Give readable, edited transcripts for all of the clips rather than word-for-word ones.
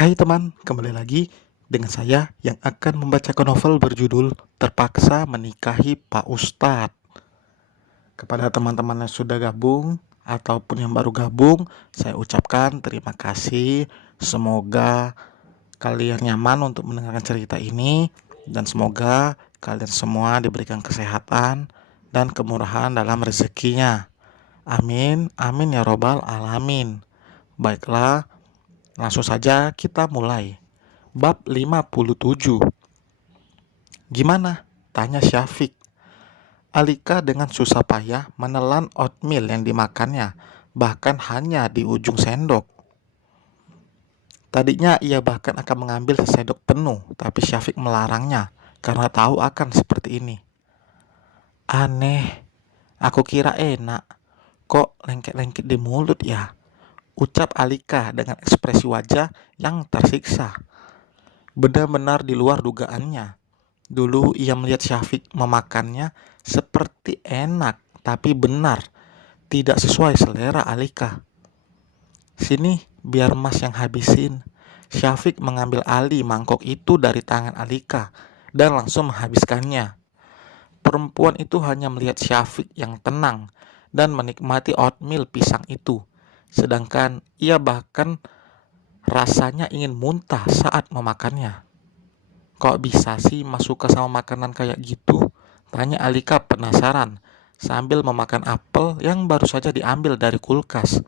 Hai teman, kembali lagi dengan saya yang akan membacakan novel berjudul Terpaksa Menikahi Pak Ustadz. Kepada teman-teman yang sudah gabung ataupun yang baru gabung, saya ucapkan terima kasih. Semoga kalian nyaman untuk mendengarkan cerita ini dan semoga kalian semua diberikan kesehatan dan kemurahan dalam rezekinya. Amin, amin ya robbal alamin. Baiklah, langsung saja kita mulai. Bab 57. Gimana? Tanya Syafiq. Alika dengan susah payah menelan oatmeal yang dimakannya, bahkan hanya di ujung sendok. Tadinya ia bahkan akan mengambil sesendok penuh, tapi Syafiq melarangnya karena tahu akan seperti ini. Aneh, aku kira enak. Kok lengket-lengket di mulut ya? Ucap Alika dengan ekspresi wajah yang tersiksa. Benar-benar di luar dugaannya. Dulu ia melihat Syafiq memakannya seperti enak, tapi benar tidak sesuai selera Alika. Sini, biar Mas yang habisin. Syafiq mengambil alih mangkok itu dari tangan Alika dan langsung menghabiskannya. Perempuan itu hanya melihat Syafiq yang tenang dan menikmati oatmeal pisang itu, sedangkan ia bahkan rasanya ingin muntah saat memakannya. Kok bisa sih Mas suka sama makanan kayak gitu? Tanya Alika penasaran sambil memakan apel yang baru saja diambil dari kulkas.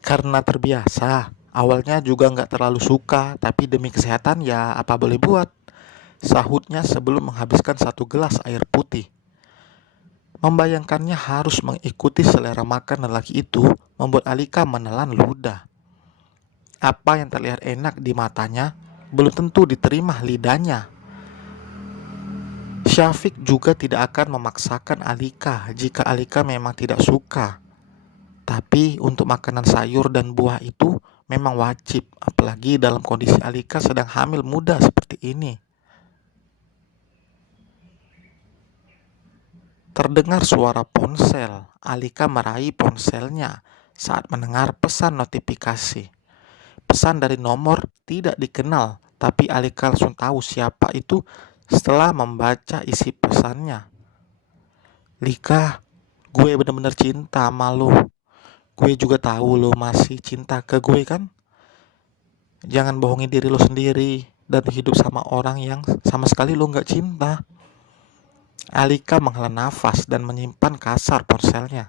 Karena terbiasa, awalnya juga nggak terlalu suka, tapi demi kesehatan ya apa boleh buat. Sahutnya sebelum menghabiskan satu gelas air putih. Membayangkannya harus mengikuti selera makan lelaki itu membuat Alika menelan ludah. Apa yang terlihat enak di matanya belum tentu diterima lidahnya. Syafiq juga tidak akan memaksakan Alika jika Alika memang tidak suka. Tapi untuk makanan sayur dan buah itu memang wajib, apalagi dalam kondisi Alika sedang hamil muda seperti ini. Terdengar suara ponsel. Alika meraih ponselnya saat mendengar pesan notifikasi. Pesan dari nomor tidak dikenal, tapi Alika langsung tahu siapa itu setelah membaca isi pesannya. Lika, gue bener-bener cinta sama lo. Gue juga tahu lo masih cinta ke gue kan? Jangan bohongin diri lo sendiri dan hidup sama orang yang sama sekali lo gak cinta. Alika menghela nafas dan menyimpan kasar ponselnya.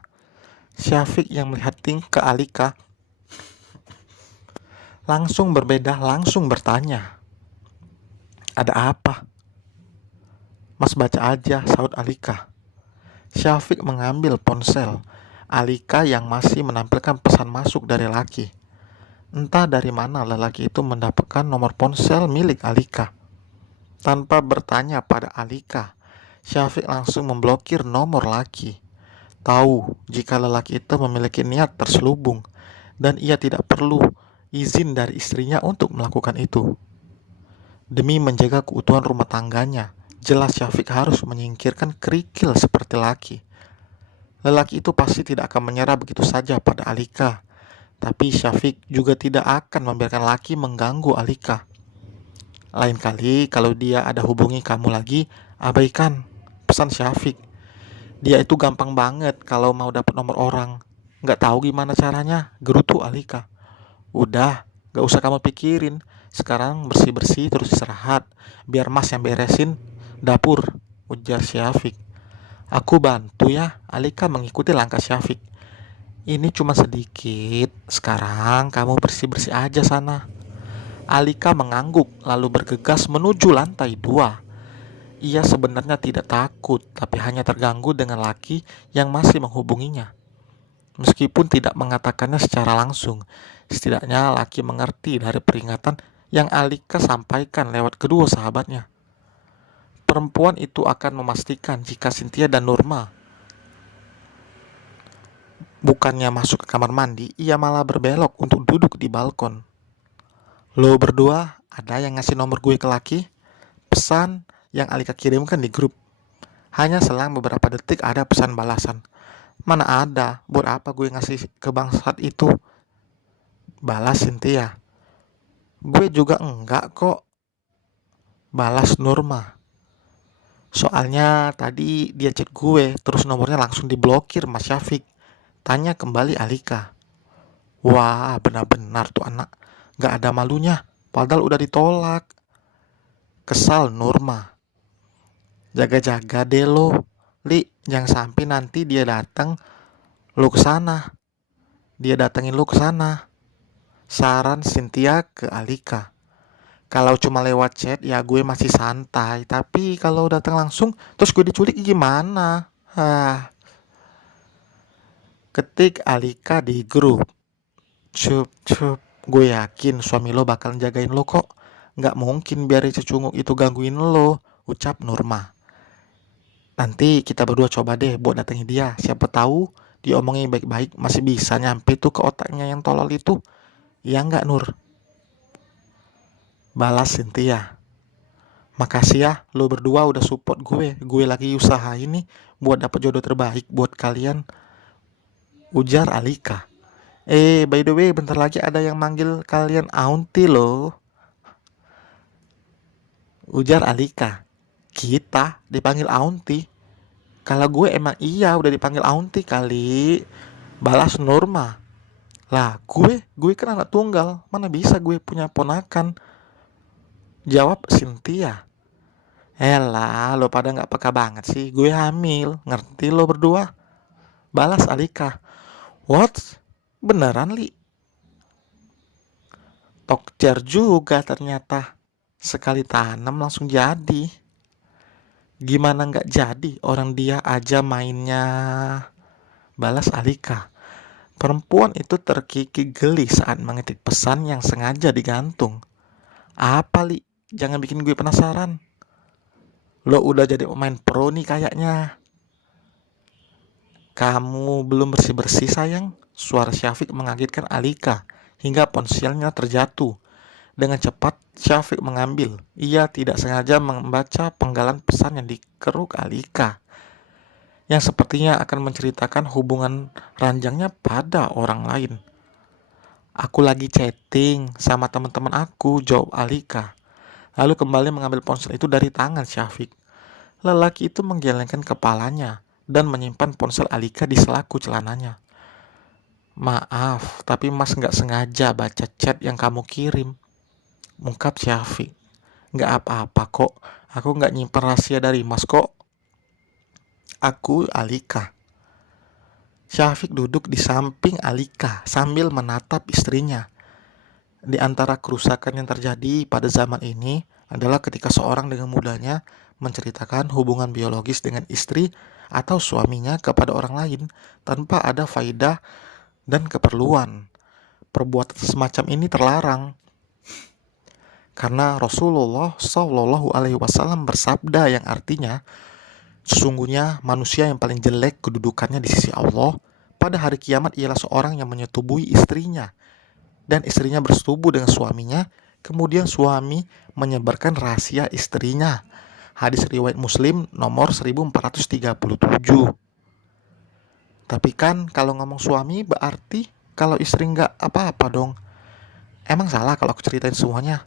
Syafiq yang melihat tingkah Alika langsung berbeda, langsung bertanya. Ada apa? Mas baca aja, sahut Alika. Syafiq mengambil ponsel Alika yang masih menampilkan pesan masuk dari laki. Entah dari mana lelaki itu mendapatkan nomor ponsel milik Alika. Tanpa bertanya pada Alika, Syafiq langsung memblokir nomor laki. Tahu jika lelaki itu memiliki niat terselubung dan ia tidak perlu izin dari istrinya untuk melakukan itu. Demi menjaga keutuhan rumah tangganya, jelas Syafiq harus menyingkirkan kerikil seperti laki. Lelaki itu pasti tidak akan menyerah begitu saja pada Alika. Tapi Syafiq juga tidak akan membiarkan laki mengganggu Alika. Lain kali kalau dia ada hubungi kamu lagi, abaikan, pesan Syafiq. Dia itu gampang banget kalau mau dapat nomor orang. Nggak tahu gimana caranya, gerutu Alika. Udah, gak usah kamu pikirin. Sekarang bersih-bersih terus istirahat. Biar Mas yang beresin dapur, ujar Syafiq. Aku bantu ya. Alika mengikuti langkah Syafiq. Ini cuma sedikit. Sekarang kamu bersih-bersih aja sana. Alika mengangguk lalu bergegas menuju lantai 2. Ia sebenarnya tidak takut, tapi hanya terganggu dengan laki yang masih menghubunginya. Meskipun tidak mengatakannya secara langsung, setidaknya laki mengerti dari peringatan yang Alika sampaikan lewat kedua sahabatnya. Perempuan itu akan memastikan jika Cynthia dan Nurma bukannya masuk ke kamar mandi, ia malah berbelok untuk duduk di balkon. Lo berdua, ada yang ngasih nomor gue ke laki? Pesan yang Alika kirimkan di grup. Hanya selang beberapa detik ada pesan balasan. Mana ada, buat apa gue ngasih ke bangsat itu? balas Cynthia. Gue juga enggak kok, balas Nurma. Soalnya tadi dia chat gue, terus nomornya langsung diblokir Mas Syafiq. Tanya kembali Alika. Wah, benar-benar tuh anak. Gak ada malunya, padahal udah ditolak. Kesal Nurma. Jaga-jaga deh lo, Li. Jangan sampai nanti dia datang, lo kesana. Dia datengin lo kesana. Saran Cynthia ke Alika. Kalau cuma lewat chat ya gue masih santai, tapi kalau datang langsung terus gue diculik gimana? Ketik Alika di grup. Cup cup, gue yakin suami lo bakal jagain lo kok. Nggak mungkin biarin cecunguk itu gangguin lo, ucap Nurma. Nanti kita berdua coba deh buat datengin dia. Siapa tahu diomongin baik-baik masih bisa nyampe tuh ke otaknya yang tolol itu. Ya nggak Nur? Balas Cynthia. Makasih ya lo berdua udah support gue. Gue lagi usaha ini buat dapet jodoh terbaik buat kalian, ujar Alika. By the way, bentar lagi ada yang manggil kalian auntie loh, ujar Alika. Kita dipanggil auntie? Kalau gue emang iya udah dipanggil auntie kali, balas Norma. Lah gue kan anak tunggal, mana bisa gue punya ponakan, jawab Cynthia. Elah, lo pada gak peka banget sih, gue hamil, ngerti lo berdua, balas Alika. What? Beneran Li? Tokcer juga ternyata. Sekali tanam langsung jadi. Gimana gak jadi, orang dia aja mainnya, balas Alika. Perempuan itu terkikik geli saat mengetik pesan yang sengaja digantung. Apa Li? Jangan bikin gue penasaran. Lo udah jadi pemain pro nih kayaknya. Kamu belum bersih-bersih sayang? Suara Syafiq mengagetkan Alika hingga ponselnya terjatuh. Dengan cepat Syafiq mengambil. Ia tidak sengaja membaca penggalan pesan yang dikeruk Alika, yang sepertinya akan menceritakan hubungan ranjangnya pada orang lain. Aku lagi chatting sama teman-teman aku, jawab Alika. Lalu kembali mengambil ponsel itu dari tangan Syafiq. Lelaki itu menggelengkan kepalanya dan menyimpan ponsel Alika di selaku celananya. Maaf, tapi mas gak sengaja baca chat yang kamu kirim, ungkap Syafiq. Gak apa-apa kok, aku gak nyimpen rahasia dari mas kok. Aku Alika. Syafiq duduk di samping Alika sambil menatap istrinya. Di antara kerusakan yang terjadi pada zaman ini adalah ketika seorang dengan mudahnya menceritakan hubungan biologis dengan istri atau suaminya kepada orang lain tanpa ada faidah dan keperluan. Perbuatan semacam ini terlarang karena Rasulullah Shallallahu Alaihi Wasallam bersabda yang artinya, sesungguhnya manusia yang paling jelek kedudukannya di sisi Allah pada hari kiamat ialah seorang yang menyetubuhi istrinya dan istrinya bersetubuh dengan suaminya, kemudian suami menyebarkan rahasia istrinya. Hadis riwayat Muslim nomor 1437. Tapi kan kalau ngomong suami berarti kalau istri nggak apa-apa dong. Emang salah kalau aku ceritain semuanya?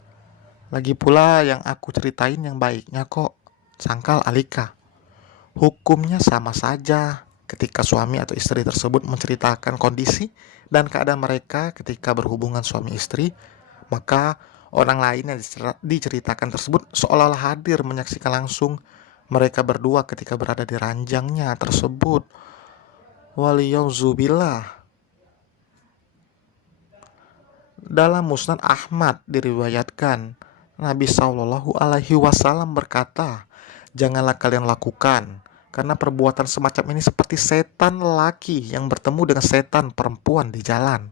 Lagi pula yang aku ceritain yang baiknya kok, sangkal Alika. Hukumnya sama saja ketika suami atau istri tersebut menceritakan kondisi dan keadaan mereka ketika berhubungan suami istri, maka orang lain yang diceritakan tersebut seolah-olah hadir menyaksikan langsung mereka berdua ketika berada di ranjangnya tersebut. Waliyauzubillah. Dalam Musnad Ahmad diriwayatkan, Nabi Shallallahu Alaihi Wasallam berkata, janganlah kalian lakukan, karena perbuatan semacam ini seperti setan lelaki yang bertemu dengan setan perempuan di jalan.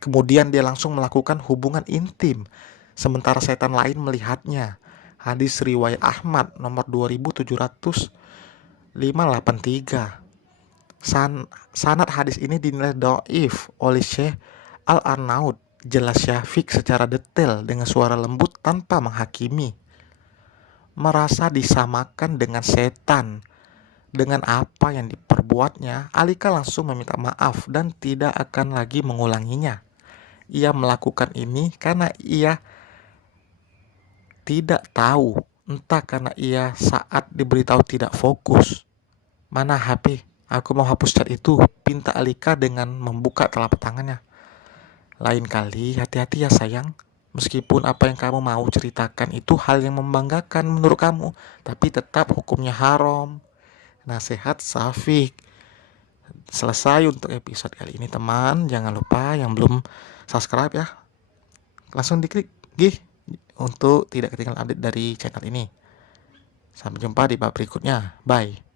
Kemudian dia langsung melakukan hubungan intim, sementara setan lain melihatnya. Hadis riwayat Ahmad nomor 2783. Sanad hadis ini dinilai dhaif oleh Syekh Al-Arnaud. Jelas Syafiq secara detail dengan suara lembut tanpa menghakimi. Merasa disamakan dengan setan dengan apa yang diperbuatnya, Alika langsung meminta maaf dan tidak akan lagi mengulanginya. Ia melakukan ini karena ia tidak tahu, entah karena ia saat diberitahu tidak fokus. Mana HP? Aku mau hapus chat itu, pinta Alika dengan membuka telapak tangannya. Lain kali hati-hati ya sayang. Meskipun apa yang kamu mau ceritakan itu hal yang membanggakan menurut kamu, tapi tetap hukumnya haram. Nasihat Syafiq. Selesai untuk episode kali ini teman. Jangan lupa yang belum subscribe ya, langsung diklik gih untuk tidak ketinggalan update dari channel ini. Sampai jumpa di bab berikutnya. Bye.